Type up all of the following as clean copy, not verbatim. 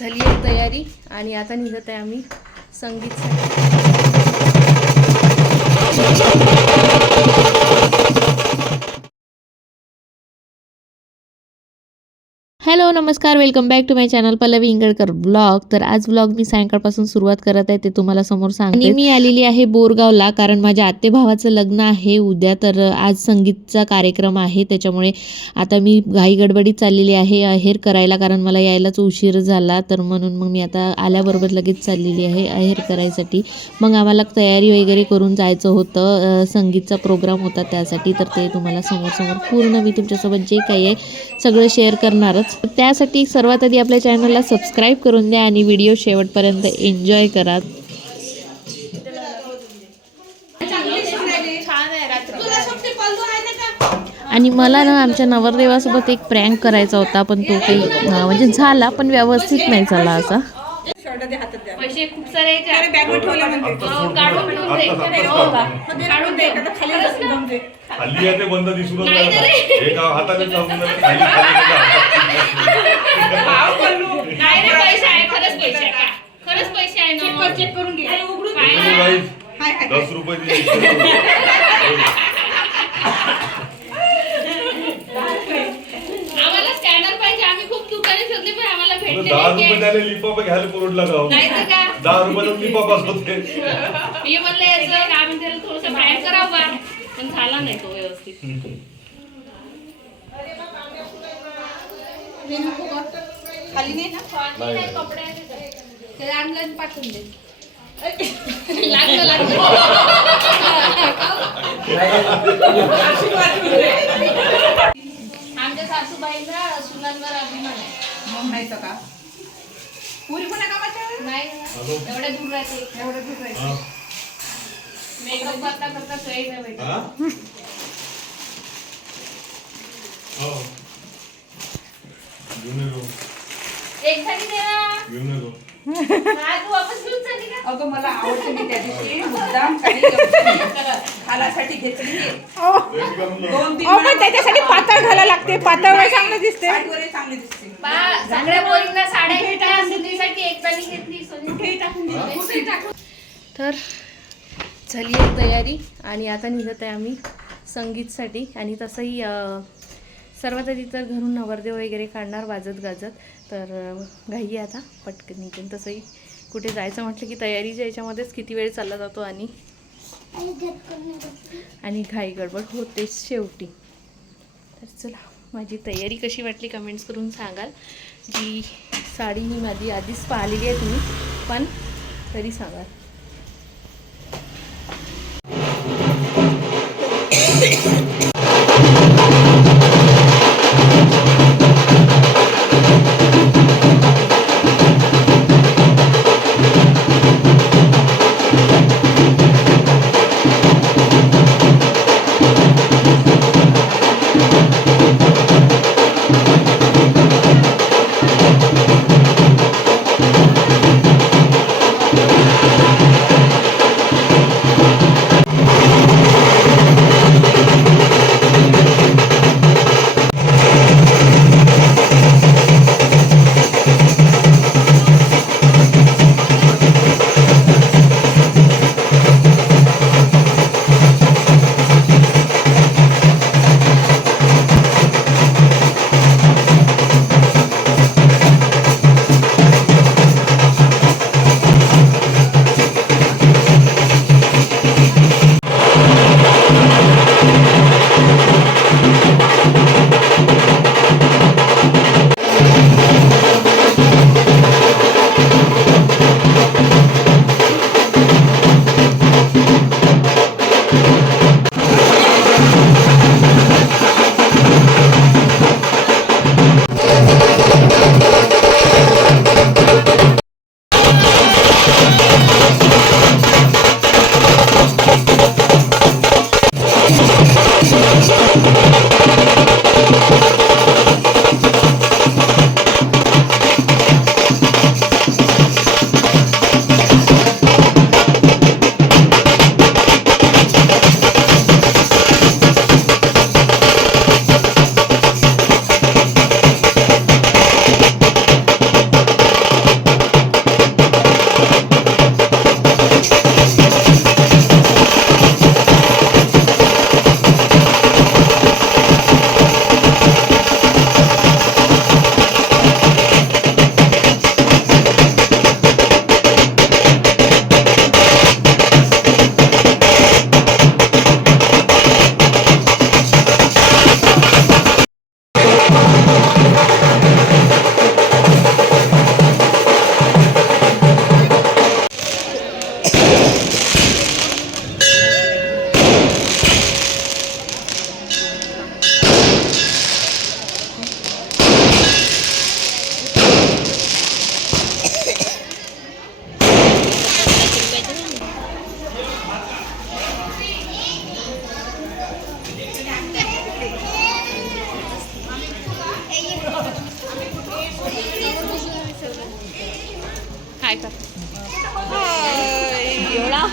झाली आहे तयारी आणि आता निघत आहे आम्ही संगीतसाठी. हॅलो नमस्कार, welcome back to my channel Pallavi Ingalkar blog. तर आज ब्लॉग मी सायंकाळपासून सुरुवात करत आहे ते तुम्हाला समोर सांगते. आणि मी आलेली आहे बोरगावला, कारण माझ्या आत्ते भावाचं लग्न आहे उद्या. तर आज संगीतचा कार्यक्रम आहे, त्याच्यामुळे आता मी घाई गडबडीत चाललेली आहे अहेर करायला, कारण मला यायलाच उशीर झाला. तर म्हणून मग मी आता आल्याबरोबर लगेच चाललेली आहे अहेर करायसाठी. मग आम्हाला तयारी वगैरे करून जायचं होतं, संगीतचा प्रोग्राम होता त्यासाठी. तर ते तुम्हाला समोर पूर्ण मी तुमच्यासोबत जे काही आहे सगळं शेअर करणारच. त्यासाठी सर्वात आधी आपल्या चॅनलला सबस्क्राईब करून द्या आणि व्हिडिओ शेवटपर्यंत एन्जॉय करा. आणि मला ना आमच्या नवरदेवासोबत एक प्रँक करायचा होता, पण तो काही म्हणजे झाला पण व्यवस्थित नाही झाला असा. पैसे खूप सारे बॅग ठेवले म्हणते काढून ठेवून दे खाली आहे ते बंद दिसून एका हाताने चालून खाली नाही रे, पैसे आहे, खरंच पैसे आहे ना, चेक करून घे. 10 रुपये आम्हाला स्कॅनर पाहिजे. आम्ही खूप दुकाने शोधली पण आम्हाला भेटले 10 रुपये त्याने लिपाप घ्यायला पुरवठला गाव. नाही तर का 10 रुपयाला लिपाप असते. मी म्हणलं याचं आम्ही त्याला थोडंसं प्रँक करावं बा, पण झाला नाही तो व्यवस्थित. खाली नाही ना कपडे ते ऑनलाईन पाठवून दे. लागलं आमच्या सासूबाईंना सुनांवर अभिमान आहे. मग नाही तर का पुरी पण कामाच्या नाही एवढ्या दूर राहते, मेकअप करता काही नाही भेटत. एक झाली दे ना, तू वापस घेऊन चालली का? अगं मला आवडते, मी त्या दिवशी मुद्दाम खालासाठी घेतली. 2-3 त्याच्यासाठी पातळ घालायला लागते, पातळ चांगलं दिसते, चांगली दिसते. सगळ्या पोरींना साड्या घेतल्या, सुनीसाठी एक ताली घेतली, सोनी टाकून दिली. तर झाली आहे तयारी आणि आता निघत आहे आम्ही संगीतसाठी. आणि तसंही सर्वात आधी तर घरून नवरदेव वगैरे काढणार वाजत गाजत. तर घाई आता पटकन निघून. तसंही कुठे जायचं म्हटलं की तयारीच्या याच्यामध्येच किती वेळ चालला जातो आणि घाई गडबड होतेच शेवटी. तर चला, माझी तयारी कशी वाटली कमेंट्स करून सांगाल. जी साडी ही माझी आधीच पाहिलेली आहे तुम्ही, पण तरी सांगाल. हाय कर. एवढा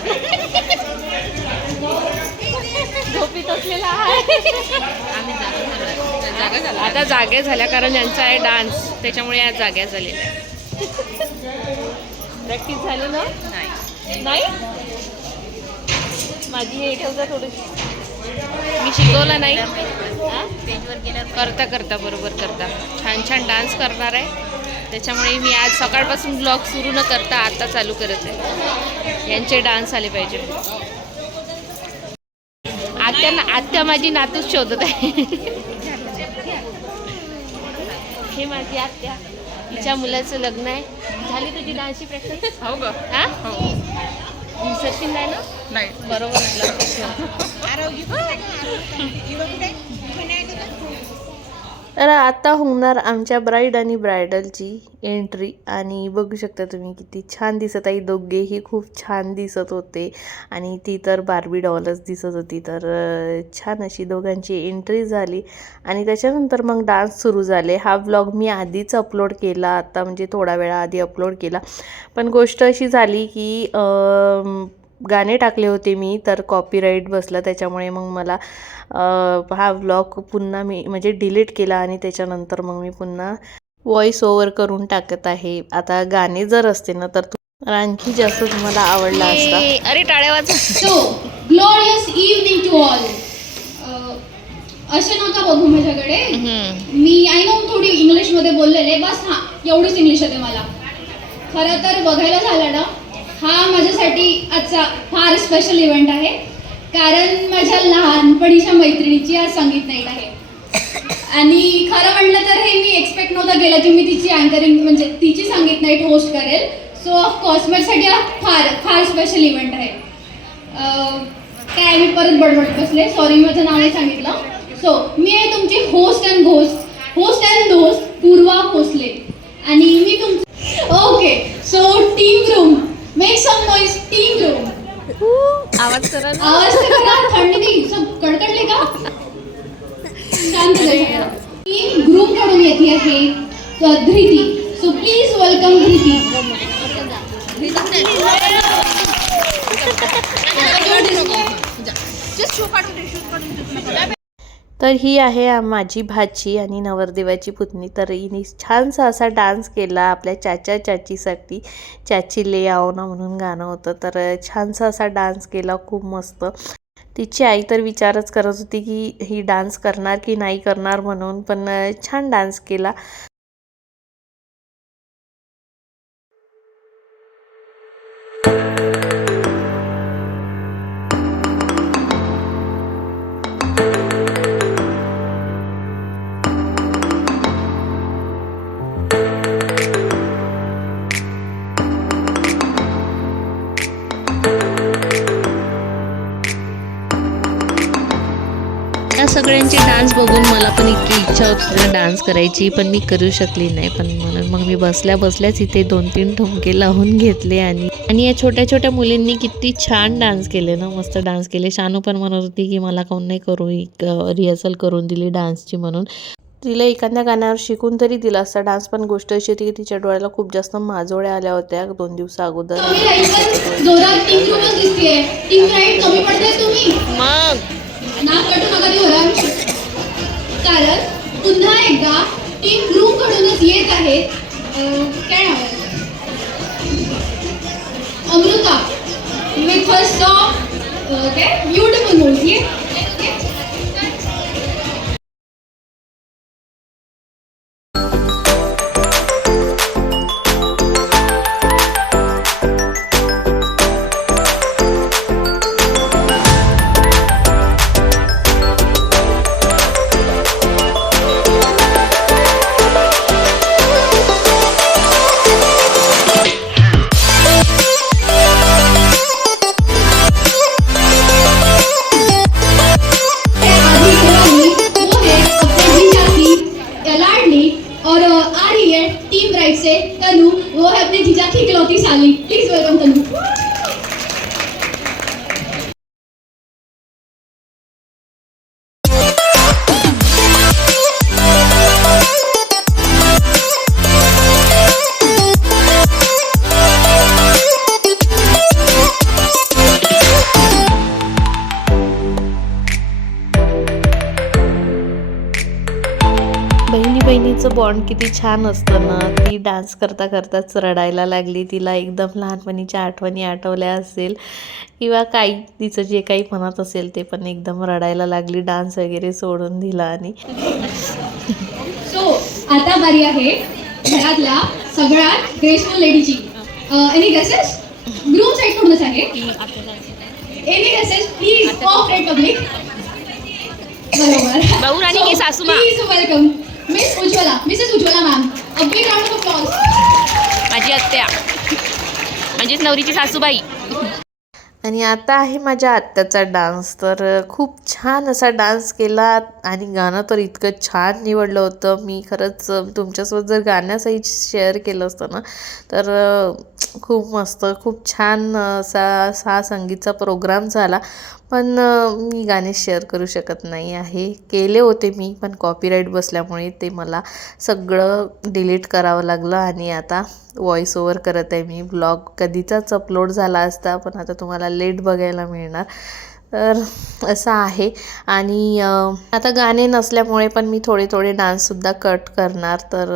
झोपीत असलेला आहे. आता जागे झाल्या कारण यांचा आहे डान्स, त्याच्यामुळे आज जाग्या झालेल्या. प्रॅक्टिस झाली ना? नाही माझी हे ठेवता थोडीशी, मी शिकवलं नाही. करता करता बरोबर करता छान छान डान्स करणार आहे, त्याच्यामुळे मी आज सकाळपासून ब्लॉग सुरू न करता आता चालू करत आहे. यांचे डान्स आले पाहिजे. आत्या माझी नातूच शोधत आहे. हे माझी आत्या, तिच्या मुलाचं लग्न आहे. झाली तुझी डान्सची प्रॅक्टिस? हो ग. हा विसरशील नाही ना? नाही बरोबर. तर आता होणार आमच्या ब्राईड आणि ब्रायडलची एंट्री आणि बघू शकता तुम्ही किती छान दिसत आहे. दोघेही खूप छान दिसत होते आणि ती तर बार्बी डॉलच दिसत होती. तर छान अशी दोघांची एंट्री झाली आणि त्याच्यानंतर मग डान्स सुरू झाले. हा व्लॉग मी आधीच अपलोड केला, आता म्हणजे थोडा वेळा आधी अपलोड केला, पण गोष्ट अशी झाली की गाणे टाकले होते मी, तर कॉपीराईट बसला, त्याच्यामुळे मग मला हा व्लॉग पुन्हा मी म्हणजे डिलीट केला आणि त्याच्यानंतर मग मी पुन्हा व्हॉइस ओव्हर करून टाकत आहे. आता गाणे जर असते ना तर आणखी जास्त तुम्हाला आवडला असता. अरे टाळ्या वाजव. So glorious evening to all. असे नका बघू माझ्याकडे, मी आय नो थोडी इंग्लिशमध्ये बोललेले, बस हां एवढीच इंग्लिश येते मला. खरं तर बघायला झालं ना, हा माझ्यासाठी आजचा फार स्पेशल इव्हेंट आहे, कारण माझ्या लहानपणीच्या मैत्रिणीची आज संगीत नाईट आहे. आणि खरं म्हटलं तर हे मी एक्सपेक्ट नव्हतं केलं की मी तिची अँकरिंग म्हणजे तिची संगीत नाईट होस्ट करेल. सो ऑफकोर्स माझ्यासाठी हा फार फार स्पेशल इव्हेंट आहे. काय मी परत बडबड बसले, सॉरी मी माझं नाव नाही सांगितलं. सो मी आहे तुमची host and host Purva Bhosale आणि मी तुमची okay. So team room, make some noise team room. आवाज करा ना. आवाज तर करा, थंडी सब कडकडले का? शांत बसा. टीम ग्रुप कडून येते आहे Dhruti. So please welcome Dhruti. तर ही आहे माझी भाची आणि नवरदेवाची पुतणी. तर हिने छानसा असा डान्स केला आपल्या चाचीसाठी. चाची ले आओ ना म्हणून गाणं होतं, तर छानसा असा डान्स केला, खूप मस्त. तिची आई तर विचारच करत होती की ही डान्स करणार की नाही करणार म्हणून, पण छान डान्स केला. या सगळ्यांचे डान्स बघून मला पण इतकी इच्छा होती डान्स करायची, पण मी करू शकली नाही. पण म्हणून मग मी बसल्याच इथे 2-3 ठुमके लावून घेतले. आणि या छोट्या छोट्या मुलींनी किती छान डान्स केले ना, मस्त डान्स केले. शानू पण म्हणत होती की मला काऊन नाही करू रिहर्सल करून दिली डान्सची म्हणून. तिला एखाद्या गाण्यावर शिकून तरी दिला असता डान्स, पण गोष्ट अशी होती की तिच्या डोळ्याला खूप जास्त माजोळ्या आल्या होत्या 2 दिवसा अगोदर. जोरात टीम रूमच दिसतेय. टीम राईट कमी पडते तुम्ही मग नाक कटू नका ती होणार, कारण पुन्हा एकदा टीम ग्रुप कडूनच येत आहेत. काय नाव आहे? अमृता विथ फर्स्ट सॉन्ग काय ब्युटिफुल मूव्स. ये टीम राइट से तनु, वो है अपने जीजा की इकलौती साली. Please welcome Tanu. बॉन्ड किती छान असतं ना. ती डान्स करता करताच रडायला लागली. तिला एकदम लहानपणीच्या आठवणी आठवल्या असेल किंवा काही तिचं जे काही म्हणत असेल ते पण एकदम रडायला लागली. डान्स वगैरे सोडून दिला आणि सो आता बारी आहे घरातल्या सगळ्यात ग्रेसफुल लेडीची. Any guesses? ग्रूम साईड कडूनच आहे. Any guesses please cooperate public. बरोबर. बहुराणी की सासूमा. Please welcome Mrs Ujjwala ma'am. A big round of applause. माझी आत्या म्हणजेच नवरीची सासूबाई. आणि आता आहे माझ्या आत्याचा डान्स. तर खूप छान असा डान्स केला आणि गाणं तर इतकं छान निवडलं होतं. मी खरंच तुमच्यासोबत जर गाण्यासहित शेअर केलं असतं ना तर खूप मस्त खूप छान असा संगीतचा प्रोग्राम झाला. पण मी गाणे शेअर करू शकत नाही आहे. केले होते मी पण कॉपीराईट बसल्यामुळे ते मला सगळं डिलीट करावं लागलं आणि आता व्हॉइस ओव्हर करत आहे मी. ब्लॉग कधीचाच अपलोड झाला असता पण आता तुम्हाला लेट बघायला मिळणार. तर असं आहे. आणि आता गाणे नसल्यामुळे पण मी थोडे डान्ससुद्धा कट करणार. तर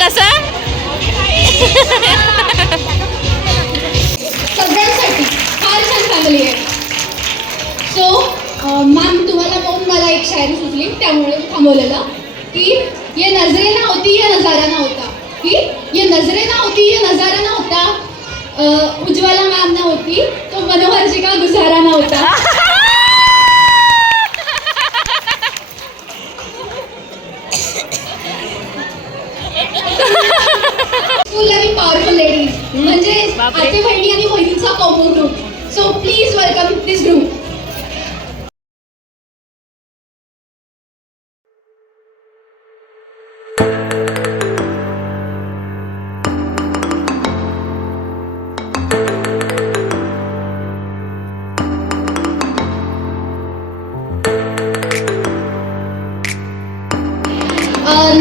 कसं सगळ्यांसाठी फार छान फॅमिली आहे. सो मॅम तुम्हाला पाहून मला एक शायरी सुचली त्यामुळे थांबवलेलं की ये नजरे ना होती ये नजारा ना होता. की ये नजरे ना होती ये नजारा ना होता. उज्ज्वला मॅम ना होती तो मनोहर जी का गुजारा ना होता. पॉवरफुल लेडीज म्हणजे आते बहिणी आणि बहिणींचा combo group. So please welcome this group.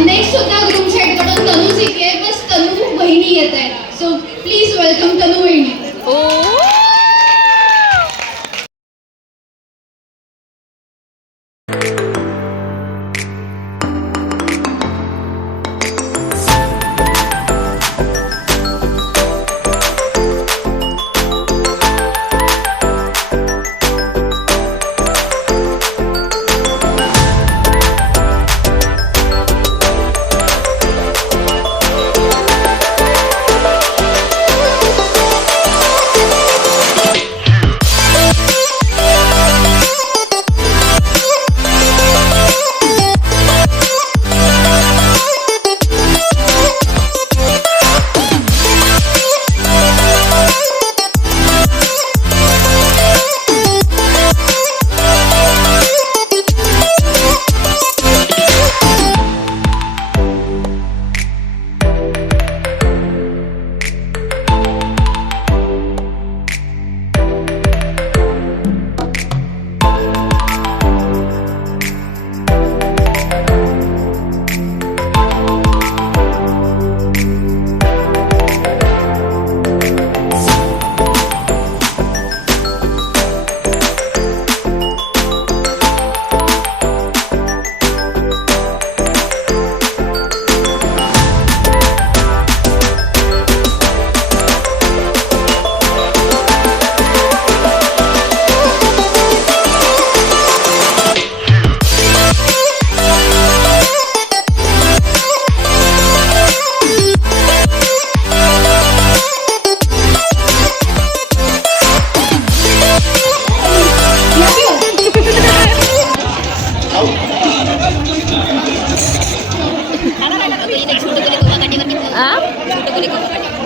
Next होता ग्रुप साईड कडून तनू जिके. बस तनू बहिणी येत आहेत. सो प्लीज वेलकम तनू बहिणी.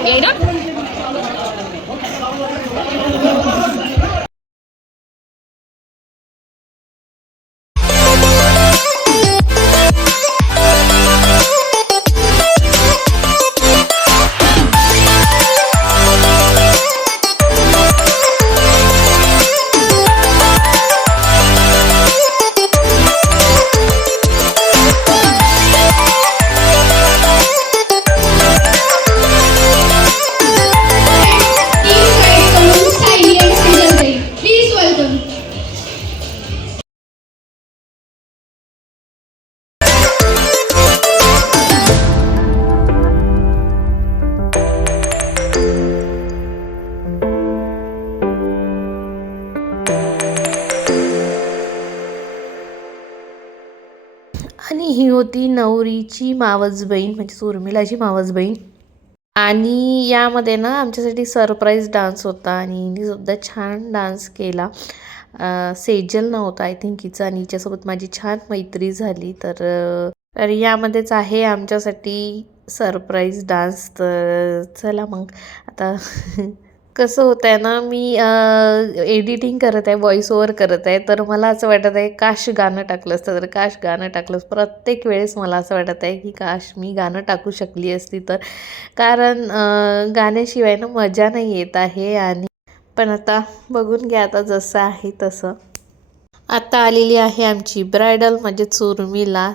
येईना प्लीज वेलकम. आणि ही होती नवरीची मावस बहीण म्हणजे उर्मिलाची मावस बहीण. आणि यामध्ये ना आमच्यासाठी सरप्राईज डान्स होता आणि हिने सुद्धा छान डान्स केला. सेजल नव्हता आय थिंक हिचा, आणि हिच्यासोबत माझी छान मैत्री झाली. तर यामध्येच आहे आमच्यासाठी सरप्राईज डान्स. तर चला मग आता कसं होतं आहे ना, मी एडिटिंग करत आहे, व्हॉइस ओव्हर करत आहे, तर मला असं वाटत आहे काश गाणं टाकलं असतं, तर काश गाणं टाकलं असतं. प्रत्येक वेळेस मला असं वाटत आहे की काश मी गाणं टाकू शकली असती तर, कारण गाण्याशिवाय ना मजा नाही येत आहे. आणि पण आता बघून घ्या, आता जसं आहे तसं. आता आलेली आहे आमची ब्रायडल म्हणजेच उर्मिला.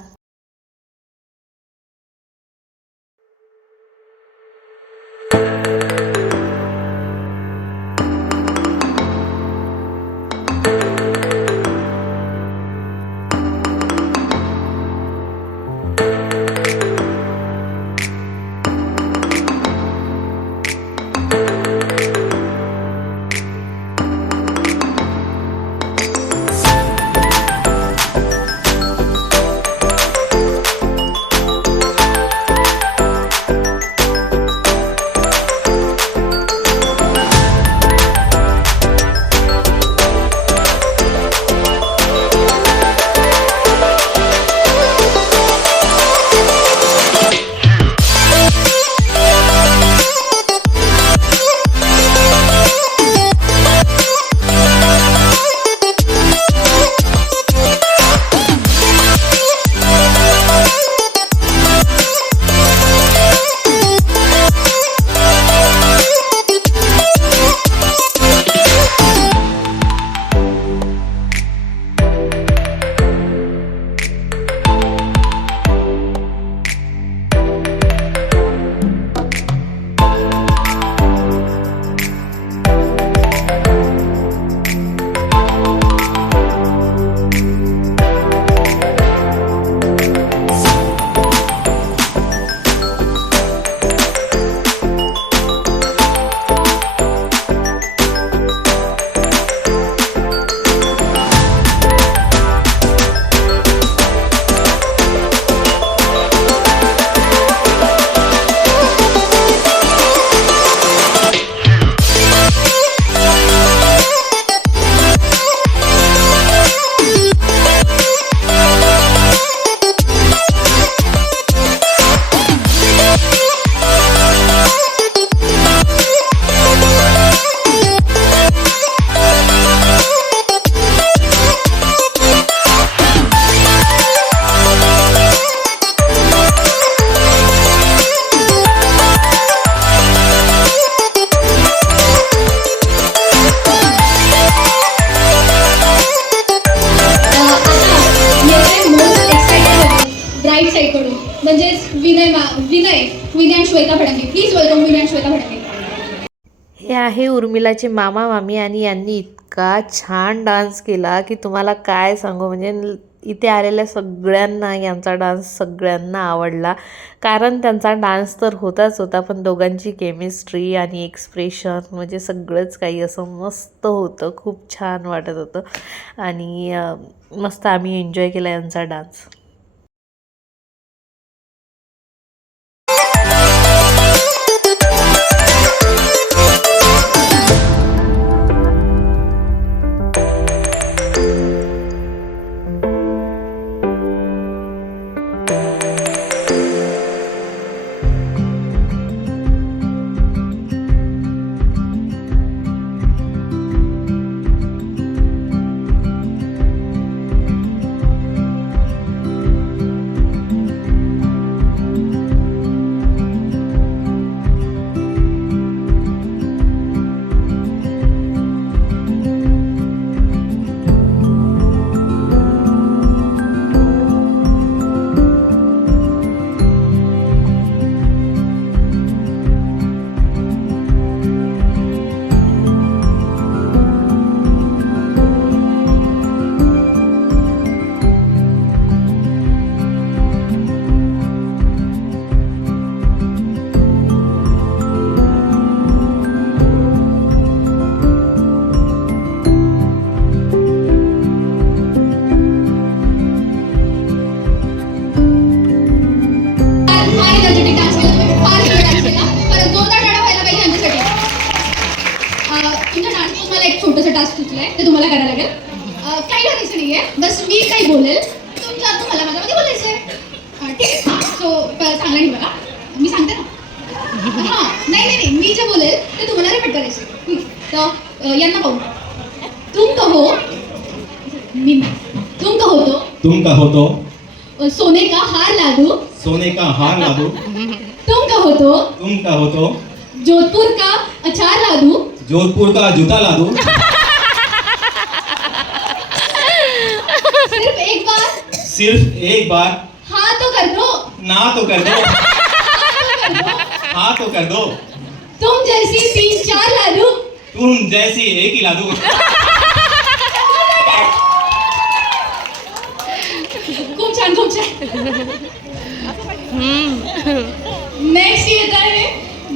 विनय आणि श्वेता फडंगे. प्लीज वेलकम विनय आणि श्वेता फडंगे. हे आहे उर्मिलाचे मामा मामी आणि यांनी इतका छान डान्स केला की तुम्हाला काय सांगू. म्हणजे इथे आलेल्या सगळ्यांना यांचा डान्स सगळ्यांना आवडला. कारण त्यांचा डान्स तर होताच होता, पण दोघांची केमिस्ट्री आणि एक्सप्रेशन म्हणजे सगळंच काही असं मस्त होतं. खूप छान वाटत होतं आणि मस्त आम्ही एन्जॉय केला यांचा डान्स. नाही बघा, मी सांगते ना. हां, नाही, मी जे बोलेल ते तुम्हाला रिपीट करायचे. तर यांना पाहू. तुम कहो, तुम कहो तो, तुम कहो तो सोने का हार ला दूं. सोने का हार ला दूं. तुम कहो तो तुम कहो तो जोधपुर का अचार ला दूं. जोधपुर का जूता ला दूं. सिर्फ एक बार हाँ तो कर दो. ना तो कर दो. हाँ तो कर दो. तुम जैसी 3-4 ला दूं. तुम जैसी एक ही ला दूं. खूप छान. नेक्स्ट येत आहे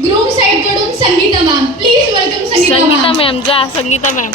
ग्रुप साइड कडून Sangeeta ma'am. Please welcome Sangeeta Sangeeta ma'am. Ma'am जा, संगीता मॅम.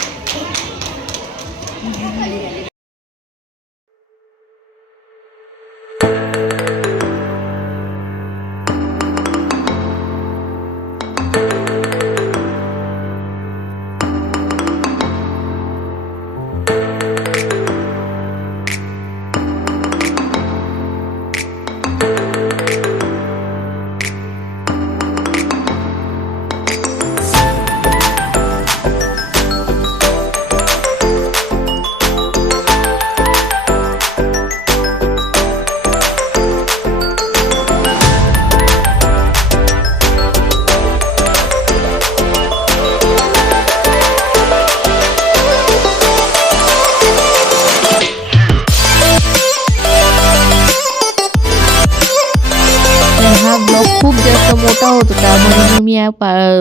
हा ब्लॉग खूप जास्त मोठा होत होता म्हणून मी या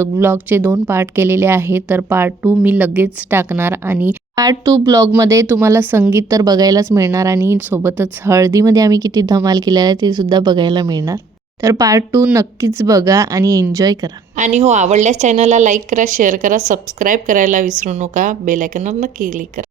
ब्लॉगचे 2 पार्ट केलेले आहेत. तर पार्ट 2 मी लगेच टाकणार आणि पार्ट 2 ब्लॉगमध्ये तुम्हाला संगीत तर बघायलाच मिळणार आणि सोबतच हळदीमध्ये आम्ही किती धमाल केलेला आहे ते सुद्धा बघायला मिळणार. तर पार्ट 2 नक्कीच बघा आणि एन्जॉय करा. आणि हो, आवडल्यास चॅनलला लाईक करा, शेअर करा, सबस्क्राईब करायला विसरू नका. बेल आयकॉनवर नक्की क्लिक करा.